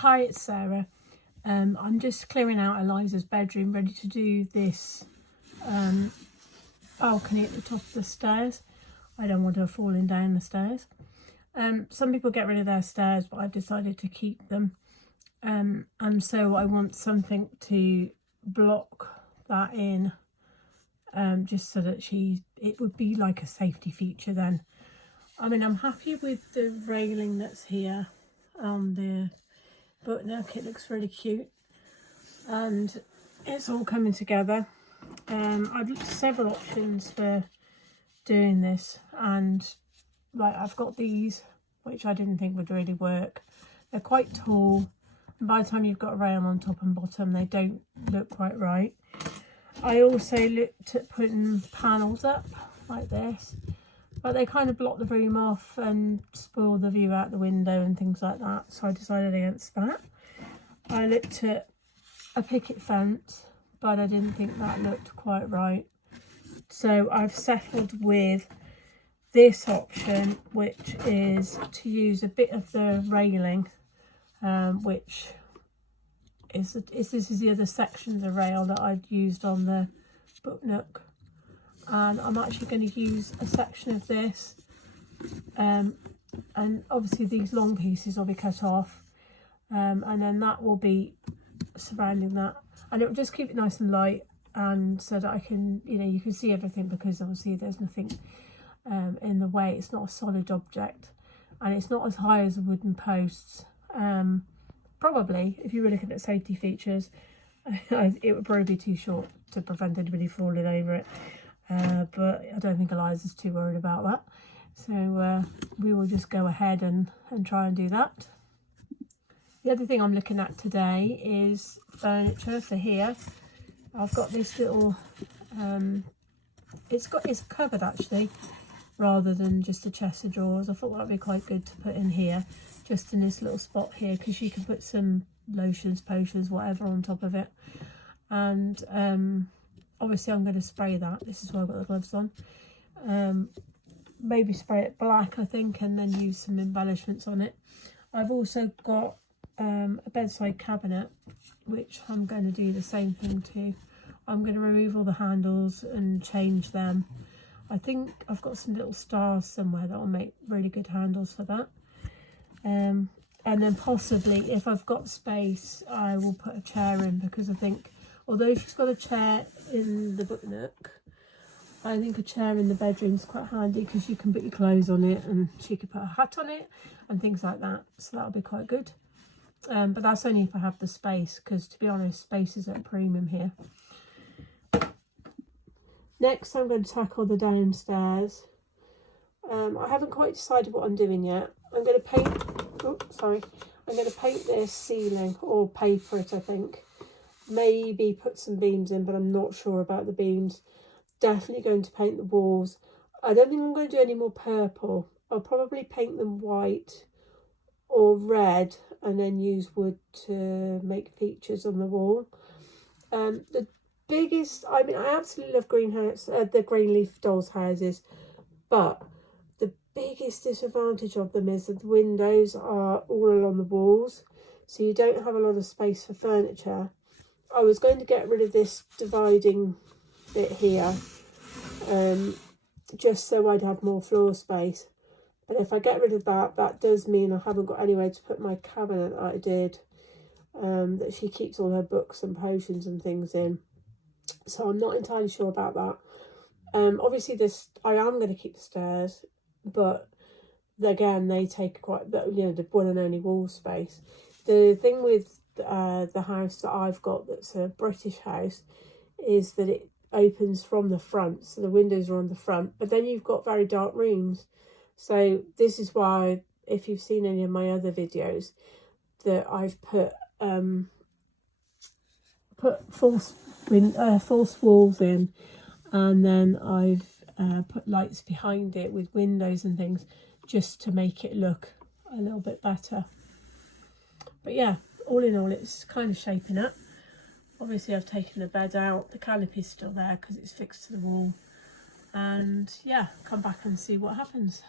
Hi, it's Sarah. I'm just clearing out Eliza's bedroom, ready to do this balcony at the top of the stairs. I don't want her falling down the stairs. Some people get rid of their stairs, but I've decided to keep them. And so I want something to block that in, just so that it would be like a safety feature then. I mean, I'm happy with the railing that's here on the buttock. It looks really cute and it's all coming together. I've looked at several options for doing this, and like I've got these which I didn't think would really work. They're quite tall, and by the time you've got a rail on top and bottom they don't look quite right. I also looked at putting panels up like this, but they kind of block the room off and spoil the view out the window and things like that, so I decided against that. I looked at a picket fence, but I didn't think that looked quite right, so I've settled with this option, which is to use a bit of the railing, which is this is the other section of the rail that I'd used on the buttock. And I'm actually going to use a section of this, and obviously these long pieces will be cut off, and then that will be surrounding that, and it will just keep it nice and light, and so that I can, you can see everything, because obviously there's nothing in the way. It's not a solid object, and it's not as high as the wooden posts. Probably, if you were looking at safety features, it would probably be too short to prevent anybody falling over it. But I don't think Eliza's too worried about that, so we will just go ahead and try and do that. The other thing I'm looking at today is furniture for here. I've got this little, it's a cupboard actually, rather than just a chest of drawers. I thought that would be quite good to put in here, just in this little spot here, because you can put some lotions, potions, whatever on top of it. And obviously I'm going to spray that. This is why I've got the gloves on. Maybe spray it black, I think, and then use some embellishments on it. I've also got a bedside cabinet, which I'm going to do the same thing to. I'm going to remove all the handles and change them. I think I've got some little stars somewhere that will make really good handles for that. And then possibly, if I've got space, I will put a chair in, because I think, although she's got a chair in the buttock, I think a chair in the bedroom is quite handy, because you can put your clothes on it and she could put a hat on it and things like that. So that'll be quite good. But that's only if I have the space, because to be honest, space is at a premium here. Next, I'm going to tackle the downstairs. I haven't quite decided what I'm doing yet. I'm going to paint. I'm going to paint this ceiling, or paper it, I think. Maybe put some beams in, but I'm not sure about the beams. Definitely going to paint the walls. I don't think I'm going to do any more purple. I'll probably paint them white or red, and then use wood to make features on the wall. The biggest, I absolutely love the Greenleaf dolls houses, but the biggest disadvantage of them is that the windows are all along the walls, so you don't have a lot of space for furniture. I was going to get rid of this dividing bit here, just so I'd have more floor space. But if I get rid of that, that does mean I haven't got anywhere to put my cabinet that I did, that she keeps all her books and potions and things in. So I'm not entirely sure about that. Obviously I am going to keep the stairs, but again, they take quite, the one and only wall space. The thing with the house that I've got, that's a British house, is that it opens from the front, so the windows are on the front, but then you've got very dark rooms. So this is why, if you've seen any of my other videos, that I've put false walls in, and then I've put lights behind it with windows and things, just to make it look a little bit better. But yeah, all in all, it's kind of shaping up. Obviously I've taken the bed out, the canopy's still there because it's fixed to the wall, and yeah, come back and see what happens.